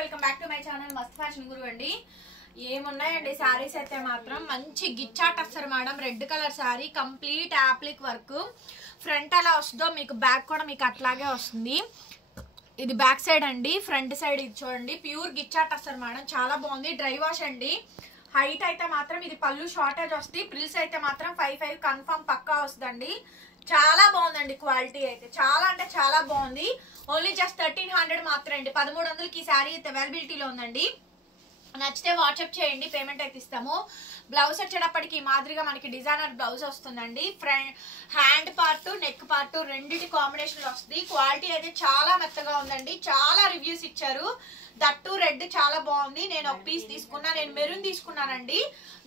Welcome back to my channel మస్త్ fashion గురు అండి. ఏమున్నాయండి సారీస్ అయితే మాత్రం మంచి గిచ్చాట్ వస్తారు madam. Red colour sorry complete appliqué work. Front ఎలా వస్తుందో మీకు బ్యాక్ కూడా మీకు అట్లాగే వస్తుంది. ఇది బ్యాక్ సైడ్ అండి, ఫ్రంట్ సైడ్ ఇది చూడండి. ప్యూర్ గిచ్చాట్ వస్తారు మేడం, చాలా బాగుంది. డ్రై వాష్ అండి. హైట్ అయితే మాత్రం ఇది పళ్ళు షార్టేజ్ వస్తుంది. ప్రిల్స్ అయితే మాత్రం 5 కన్ఫర్మ్ పక్కా వస్తుందండి. చాలా బాగుందండి. క్వాలిటీ అయితే చాలా అంటే చాలా బాగుంది. ఓన్లీ జస్ట్ 1300 మాత్రం అండి. 1300కి ఈ శారీ అయితే అవైలబిలిటీలో ఉందండి. నచ్చితే వాట్సాప్ చేయండి, పేమెంట్ అయితే ఇస్తాము. బ్లౌజ్ వచ్చేటప్పటికి మాదిరిగా మనకి డిజైనర్ బ్లౌజ్ వస్తుందండి. Front hand part neck part రెండింటి కాంబినేషన్ వస్తుంది. క్వాలిటీ అయితే చాలా మెత్తగా ఉందండి. చాలా రివ్యూస్ ఇచ్చారు. దట్టు రెడ్ చాలా బాగుంది. నేను ఒక పీస్ తీసుకున్నా, నేను మెరూన్ తీసుకున్నానండి.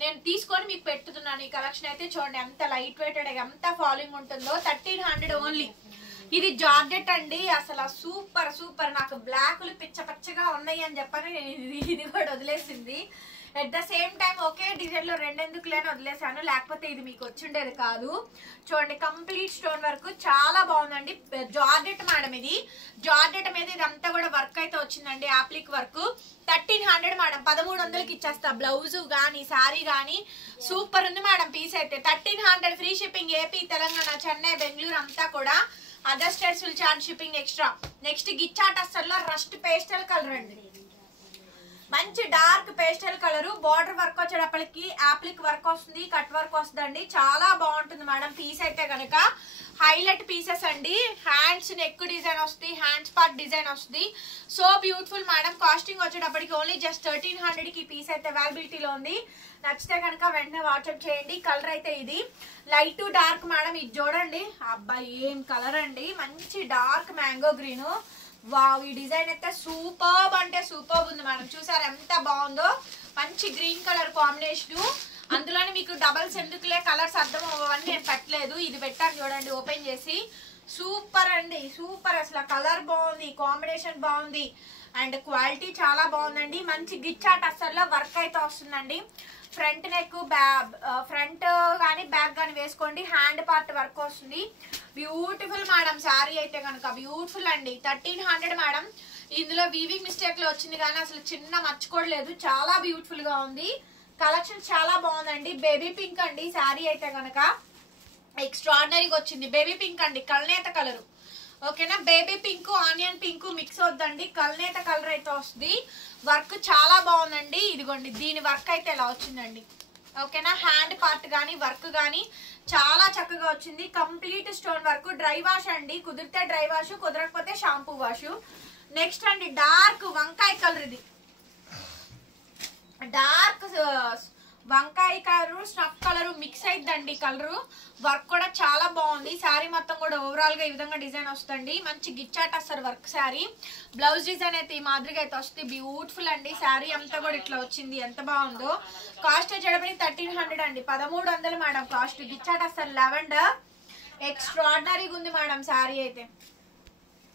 నేను తీసుకొని మీకు పెట్టుతున్నాను. ఈ కలెక్షన్ అయితే చూడండి ఎంత లైట్ వెయిటెడ్, ఎంత ఫాలోయింగ్ ఉంటుందో. 1300 ఓన్లీ. ఇది జార్జెట్ అండి. అసలు సూపర్ సూపర్. నాకు బ్లాక్లు పిచ్చ పచ్చగా ఉన్నాయి అని చెప్పని ఇది కూడా వదిలేసింది. At the same time okay design లో రెండెందుకు లేని వదిలేసాను, లేకపోతే ఇది మీకు వచ్చిండేది కాదు. చూడండి కంప్లీట్ స్టోన్ వర్క్ చాలా బాగుందండి. జార్జెట్ మేడం, ఇది జార్జెట్ మీద ఇదంతా కూడా వర్క్ అయితే వచ్చిందండి. Appliqué work. 1300 మేడం. 1300కి ఇచ్చేస్తా. బ్లౌజ్ గానీ శారీ గానీ సూపర్ ఉంది మేడం. పీస్ అయితే 1300 free shipping. AP, Telangana, Chennai, Bengaluru అంతా కూడా. Other states will charge shipping extra. Next గిచ్చాట్ అస్సర్లో రస్ట్ పేస్టల్ కలర్ అండి. మంచి dark pastel colour. Border work వచ్చేటప్పటికి యాప్లిక్ వర్క్ వస్తుంది, కట్ వర్క్ వస్తుందండి. చాలా బాగుంటుంది మేడం. పీస్ అయితే కనుక హైలైట్ పీసెస్ అండి. హ్యాండ్స్ నెక్ డిజైన్ వస్తుంది, హ్యాండ్స్ పార్ట్ డిజైన్ వస్తుంది. So beautiful madam. కాస్టింగ్ వచ్చేటప్పటికి ఓన్లీ జస్ట్ 1300కి పీస్ అయితే అవైలబిలిటీలో ఉంది. నచ్చితే కనుక వెంటనే వాట్సాప్ చేయండి. కలర్ అయితే ఇది లైట్ టు డార్క్ మేడం. ఇది చూడండి, అబ్బాయి ఏం కలర్ అండి. మంచి డార్క్ మ్యాంగో గ్రీన్. వావ్, ఈ డిజైన్ అయితే సూపర్బ్ అంటే సూపర్బ్ ఉంది మేడం. చూసారు ఎంత బాగుందో. మంచి గ్రీన్ కలర్ కాంబినేషన్. అందులోనే మీకు డబల్స్ ఎందుకులే కలర్స్ అర్థం అవ్వని నేను పెట్టలేదు. ఇది పెట్టాను చూడండి ఓపెన్ చేసి. సూపర్ అండి, సూపర్. అసలు కలర్ బాగుంది, కాంబినేషన్ బాగుంది, అండ్ క్వాలిటీ చాలా బాగుందండి. మంచి గిచ్చాట్ అస్సల్లో వర్క్ అయితే వస్తుందండి. ఫ్రంట్ నెక్, ఫ్రంట్ కానీ బ్యాక్ కానీ వేసుకోండి. హ్యాండ్ పార్ట్ వర్క్ వస్తుంది. Beautiful madam. శారీ అయితే కనుక బ్యూటిఫుల్ అండి. 1300 మేడం. ఇందులో వీవింగ్ మిస్టేక్ లో వచ్చింది కానీ అసలు చిన్న మర్చుకోవట్లేదు. చాలా బ్యూటిఫుల్ గా ఉంది. కలెక్షన్ చాలా బాగుందండి. బేబీ పింక్ అండి. శారీ అయితే కనుక ఎక్స్ట్రాడినరీగా వచ్చింది. బేబీ పింక్ అండి, కల్నేత కలరు. ఓకేనా. Baby pink onion pink mix వద్దండి, కల్నేత కలర్ అయితే వస్తుంది. వర్క్ చాలా బాగుందండి. ఇదిగోండి దీని వర్క్ అయితే ఎలా వచ్చిందండి. ఓకేనా. హ్యాండ్ పార్ట్ కానీ వర్క్ కానీ చాలా చక్కగా వచ్చింది. Complete stone work. Dry wash అండి. కుదిరితే డ్రై వాష్, కుదరకపోతే షాంపూ వాష్. నెక్స్ట్ అండి డార్క్ వంకాయ కలర్. ఇది డార్క్ వంకాయ కలర్ స్నఫ్ కలర్ మిక్స్ అయిద్దండి. కలర్ వర్క్ కూడా చాలా బాగుంది. శారీ మొత్తం కూడా ఓవరాల్ గా ఈ విధంగా డిజైన్ వస్తుంది. మంచి గిచ్చాట్ వస్తారు వర్క్ శారీ. బ్లౌజ్ డిజైన్ అయితే ఈ మాదిరిగా అయితే వస్తుంది. బ్యూటిఫుల్ అండి. శారీ అంతా కూడా ఇట్లా వచ్చింది. ఎంత బాగుందో. కాస్ట్ వచ్చేటప్పటికి 1300 అండి. 1300 మేడం కాస్ట్. గిచ్చాట్ వస్తారు లెవెండర్. ఎక్స్ట్రాడినరీగా ఉంది మేడం. శారీ అయితే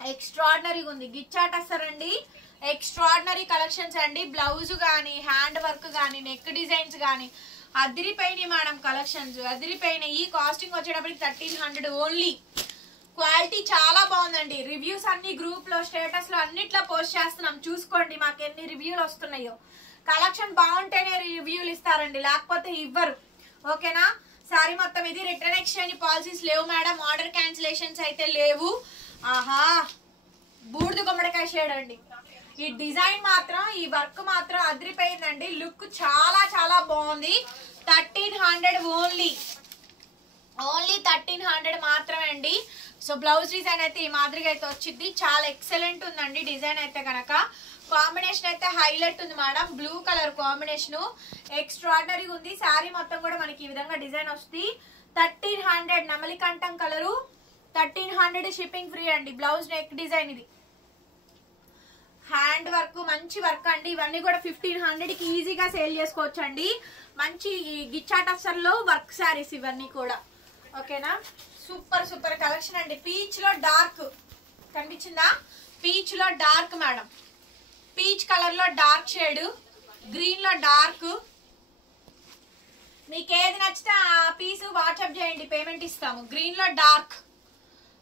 ఎక్స్ట్రాడినరీగా ఉంది. గిచ్చాట్ వస్తారండి. ఎక్స్ట్రాడినరీ కలెక్షన్స్ అండి. బ్లౌజ్ గానీ, హ్యాండ్ వర్క్ గానీ, నెక్ డిజైన్స్ గానీ అదిరిపోయినాయి మేడం. కలెక్షన్స్ అదిరిపోయినాయి. ఈ కాస్టింగ్ వచ్చేటప్పటికి 1300 ఓన్లీ. క్వాలిటీ చాలా బాగుందండి. రివ్యూస్ అన్ని గ్రూప్ లో, స్టేటస్ లో అన్నిట్లో పోస్ట్ చేస్తున్నాం. చూసుకోండి మాకు ఎన్ని రివ్యూలు వస్తున్నాయో. కలెక్షన్ బాగుంటేనే రివ్యూలు ఇస్తారండి, లేకపోతే ఇవ్వరు. ఓకేనా. సారీ మొత్తం ఇది. రిటర్న్ ఎక్స్చేంజ్ పాలసీస్ లేవు మేడం. ఆర్డర్ క్యాన్సిలేషన్స్ అయితే లేవు. ఆహా, బూడిద గుమ్మడికాయ షేడ్ అండి. ఈ డిజైన్ మాత్రం, ఈ వర్క్ మాత్రం అదిరిపోయిందండి. లుక్ చాలా చాలా బాగుంది. 1300 ఓన్లీ. ఓన్లీ 1300 మాత్రమే అండి. సో బ్లౌజ్ డిజైన్ అయితే ఈ మాదిరిగా అయితే వచ్చింది. చాలా ఎక్సలెంట్ ఉందండి డిజైన్ అయితే కనుక. కాంబినేషన్ అయితే హైలైట్ ఉంది మేడం. బ్లూ కలర్ కాంబినేషన్ ఎక్స్ట్రాడినరీగా ఉంది. శారీ మొత్తం కూడా మనకి ఈ విధంగా డిజైన్ వస్తుంది. 1300 నెమలికంఠం కలరు. 1300 షిప్పింగ్ ఫ్రీ అండి. బ్లౌజ్ నెక్ డిజైన్ ఇది. హ్యాండ్ వర్క్ మంచి వర్క్ అండి. ఇవన్నీ కూడా 1500కి ఈజీగా సేల్ చేసుకోవచ్చు అండి. మంచి గిచ్చాట్ అస్సర్లో వర్క్ శారీస్ ఇవన్నీ కూడా. ఓకేనా. సూపర్ సూపర్ కలెక్షన్ అండి. పీచ్ లో డార్క్ కనిపించిందా? పీచ్ లో డార్క్ మేడం. పీచ్ కలర్ లో డార్క్ షేడ్, గ్రీన్ లో డార్క్. మీకు ఏది నచ్చితే ఆ పీస్ వాట్సాప్ చేయండి, పేమెంట్ ఇస్తాము. గ్రీన్ లో డార్క్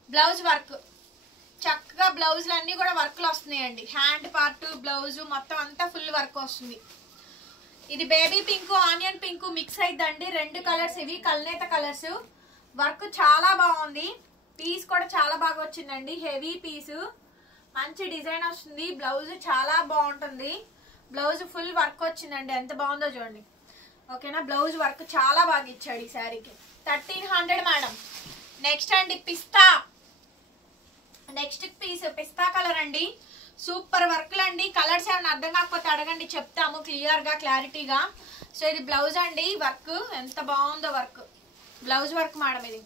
బ్లౌజ్ వర్క్. చక్కగా బ్లౌజులు అన్ని కూడా వర్క్లు వస్తున్నాయండి. హ్యాండ్ పార్ట్ బ్లౌజ్ మొత్తం అంతా ఫుల్ వర్క్ వస్తుంది. ఇది baby pink onion pink mix అయిద్దండి. 2 కలర్స్ ఇవి కల్నేత కలర్స్. వర్క్ చాలా బాగుంది. పీస్ కూడా చాలా బాగా వచ్చిందండి. హెవీ పీసు మంచి డిజైన్ వస్తుంది. బ్లౌజ్ చాలా బాగుంటుంది. బ్లౌజ్ ఫుల్ వర్క్ వచ్చిందండి. ఎంత బాగుందో చూడండి. ఓకేనా, బ్లౌజ్ వర్క్ చాలా బాగా ఇచ్చాడు ఈ శారీకి. 1300 మేడం. నెక్స్ట్ అండి పిస్తా. నెక్స్ట్ పీస్ పిస్తా కలర్ అండి. సూపర్ వర్క్లు అండి. కలర్స్ ఏమైనా అర్థం కాకపోతే అడగండి, చెప్తాము క్లియర్గా క్లారిటీగా. సో ఇది బ్లౌజ్ అండి. వర్క్ ఎంత బాగుందో వర్క్. Blouse work madam. ఇది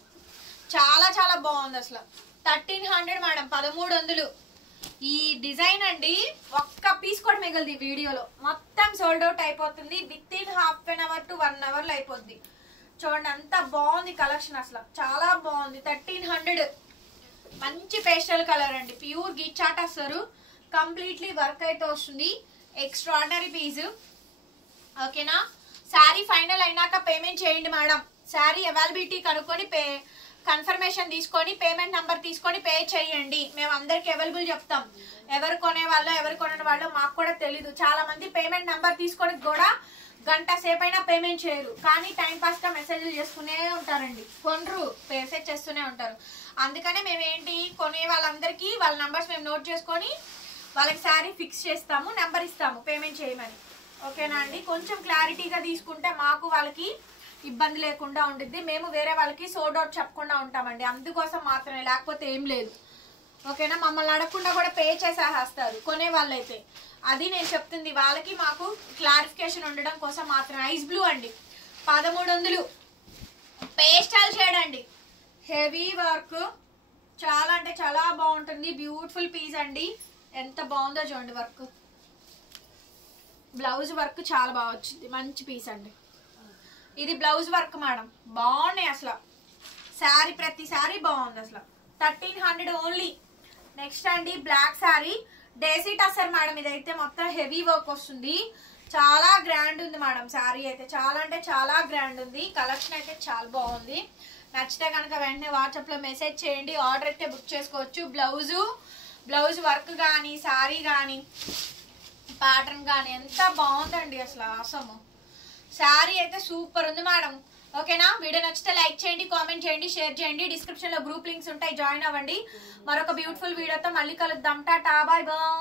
చాలా చాలా బాగుంది అసలు. 1300 మేడం, 1300. ఈ డిజైన్ అండి ఒక్క పీస్ కూడా మిగలదు. ఈ వీడియోలో మొత్తం సోల్డ్ అవుట్ అయిపోతుంది. Within half an hour to 1 అవర్లో అయిపోద్ది. చూడండి అంత బాగుంది కలెక్షన్. అసలు చాలా బాగుంది. 1300. మంచి పేస్టల్ కలర్ అండి. ప్యూర్ గిచ్చాట్ వస్తారు. కంప్లీట్లీ వర్క్ అయితే వస్తుంది. Extraordinary piece. ఓకేనా, శారీ ఫైనల్ అయినాక పేమెంట్ చేయండి మేడం. శారీ అవైలబిలిటీ కనుక్కొని కన్ఫర్మేషన్ తీసుకొని పేమెంట్ నెంబర్ తీసుకొని పే చేయండి. మేము అందరికి అవైలబుల్ చెప్తాం. ఎవరు కొనే వాళ్ళు ఎవరు కొనే వాళ్ళు మాకు కూడా తెలీదు. చాలా మంది పేమెంట్ నెంబర్ తీసుకొని కూడా గంట సేపు అయినా పేమెంట్ చేయరు, కానీ టైం పాస్ గా మెసేజ్లు చేస్తూనే ఉంటారండి. కొనరు, మెసేజ్ చేస్తూనే ఉంటారు. అందుకనే మేము ఏంటి కొనే వాళ్ళందరికీ వాళ్ళ నెంబర్స్ మేము నోట్ చేసుకొని వాళ్ళకి శారీ ఫిక్స్ చేస్తాము, నెంబర్ ఇస్తాము పేమెంట్ చేయమని. ఓకేనా అండి. కొంచెం క్లారిటీగా తీసుకుంటే మాకు వాళ్ళకి ఇబ్బంది లేకుండా ఉంటుంది. మేము వేరే వాళ్ళకి సోల్డ్ అవుట్ చెప్పకుండా ఉంటామండి. అందుకోసం మాత్రమే, లేకపోతే ఏం లేదు. ఓకేనా, మమ్మల్ని అడగకుండా కూడా పే చేసేస్తారు కొనే వాళ్ళైతే. అది నేను చెప్తుంది. వాళ్ళకి మాకు క్లారిఫికేషన్ ఉండడం కోసం మాత్రమే. ఐస్ బ్లూ అండి, 1300. పేస్టల్ షేడ్ అండి. హెవీ వర్క్ చాలా అంటే చాలా బాగుంటుంది. బ్యూటిఫుల్ పీస్ అండి. ఎంత బాగుందో చూడండి వర్క్. బ్లౌజ్ వర్క్ చాలా బాగా వచ్చింది. మంచి పీస్ అండి. ఇది బ్లౌజ్ వర్క్ మేడం. బాగున్నాయి అసలు. శారీ ప్రతి శారీ బాగుంది అసలు. 1300 ఓన్లీ. నెక్స్ట్ అండి బ్లాక్ శారీ. డేసీ టసర్ మేడం. ఇదైతే మొత్తం హెవీ వర్క్ వస్తుంది. చాలా గ్రాండ్ ఉంది మేడం. శారీ అయితే చాలా అంటే చాలా గ్రాండ్ ఉంది. కలెక్షన్ అయితే చాలా బాగుంది. నచ్చితే కనుక వెంటనే వాట్సాప్లో మెసేజ్ చేయండి. ఆర్డర్ అయితే బుక్ చేసుకోవచ్చు. బ్లౌజ్ వర్క్ కానీ శారీ కానీ ప్యాటర్న్ కానీ ఎంత బాగుందండి అసలు. అసలు శారీ అయితే సూపర్ ఉంది మేడం. ఓకేనా, వీడియో నచ్చితే లైక్ చేయండి, కామెంట్ చేయండి, షేర్ చేయండి. డిస్క్రిప్షన్ లో గ్రూప్ లింక్స్ ఉంటాయి, జాయిన్ అవ్వండి. మరొక బ్యూటిఫుల్ వీడియోతో మళ్ళీ కలుద్దాం. Tata, bye bye.